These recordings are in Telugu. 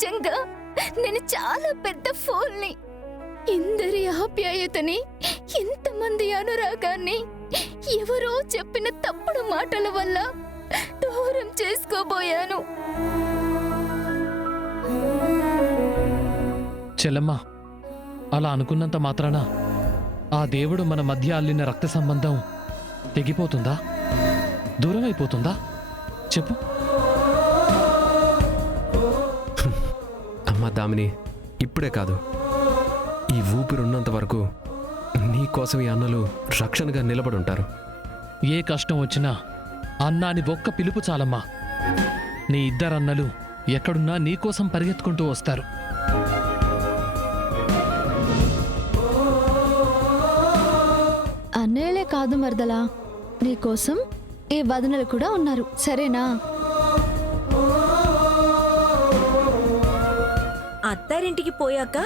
నిజంగా నేను చాలా పెద్ద ఫూల్ని. ఇందరి ఆప్యాయతని, ఎంతమంది అనురాగాన్ని ఎవరో చెప్పిన తప్పుడు మాటల వల్ల దూరం చేసుకోబోయాను. చెల్లమ్మా, అలా అనుకున్నంత మాత్రాన ఆ దేవుడు మన మధ్య అల్లిన రక్త సంబంధం తెగిపోతుందా, దూరం అయిపోతుందా? చెప్పు. అమ్మా దామిని, ఇప్పుడే కాదు, ఈ ఊపిరున్నంత వరకు నీ కోసం ఈ అన్నలు రక్షణగా నిలబడి ఉంటారు. ఏ కష్టం వచ్చినా అన్నాని ఒక్క పిలుపు చాలమ్మా. నీ ఇద్దరన్నలు ఎక్కడున్నా నీకోసం పరిగెత్తుకుంటూ వస్తారు. అన్నయ్యలే కాదు మరదలా, నీకోసం ఈ వదనలు కూడా ఉన్నారు, సరేనా? అత్తారింటికి పోయాక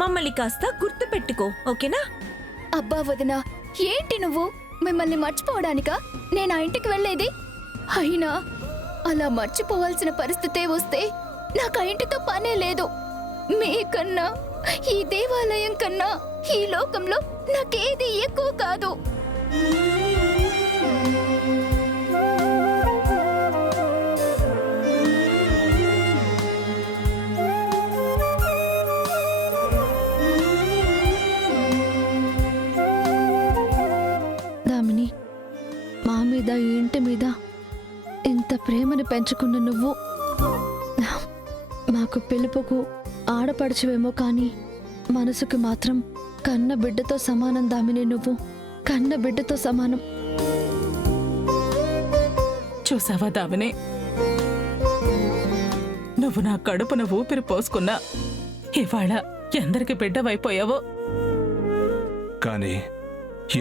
మమ్మల్ని కాస్త గుర్తు పెట్టుకో, ఓకేనా? అబ్బా వదినా, ఏంటి నువ్వు? మిమ్మల్ని మర్చిపోవడానికా నేను ఆ ఇంటికి వెళ్ళేది? అయినా అలా మర్చిపోవాల్సిన పరిస్థితే వస్తే నాకు ఆ ఇంటితో పనే లేదు. మీకన్నా, ఈ దేవాలయం కన్నా ఈ లోకంలో నాకేది ఎక్కువ కాదు. దామిని, మా మీద ఈ ఇంటి మీద ఇంత ప్రేమను పెంచుకున్న నువ్వు మాకు పిలుపుకు ఆడపడుచువేమో కానీ మనసుకు మాత్రం కన్న బిడ్డతో సమానం. దామిని, నువ్వు కన్న బిడ్డతో సమానం. చూసావా దామిని, నువ్వు నా కడుపున ఊపిరి పోసుకున్నా ఇవాళ ఎందరికి బిడ్డవైపోయావో. కానీ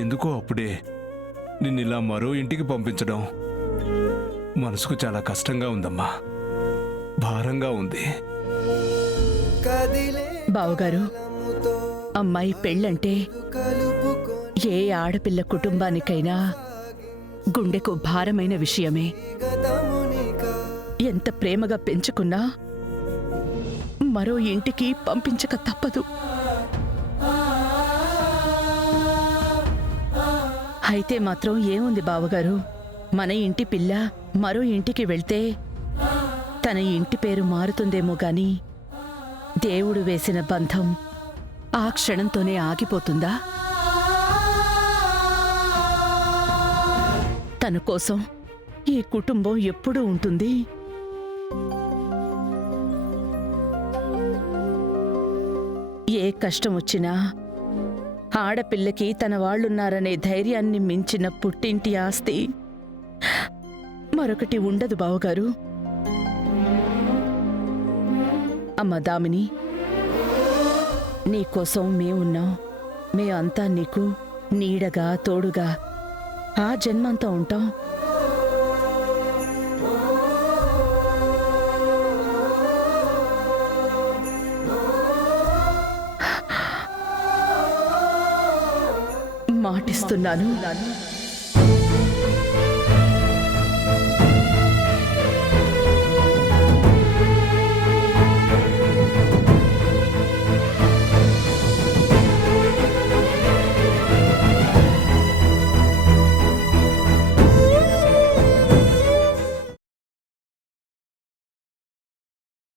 ఎందుకో అప్పుడే నిన్నిలా మరో ఇంటికి పంపించడం మనసుకు చాలా కష్టంగా ఉందమ్మా, భారంగా ఉంది. బావగారు, అమ్మాయి పెళ్ళంటే ఏ ఆడపిల్ల కుటుంబానికైనా గుండెకు భారమైన విషయమే. ఎంత ప్రేమగా పెంచుకున్నా మరో ఇంటికి పంపించక తప్పదు. అయితే మాత్రం ఏముంది బావగారు, మన ఇంటి పిల్ల మరో ఇంటికి వెళ్తే తన ఇంటి పేరు మారుతుందేమో గాని దేవుడు వేసిన బంధం ఆ క్షణంతోనే ఆగిపోతుందా? తన కోసం ఈ కుటుంబం ఎప్పుడూ ఉంటుంది. ఏ కష్టం వచ్చినా ఆడపిల్లకి తన వాళ్ళున్నారనే ధైర్యాన్ని మించిన పుట్టింటి ఆస్తి మరొకటి ఉండదు బావగారు. అమ్మ దామిని, నీకోసం మేమున్నాం. మేమంతా నీకు నీడగా తోడుగా ఆ జన్మంతా ఉంటాం. మాటిస్తున్నాను.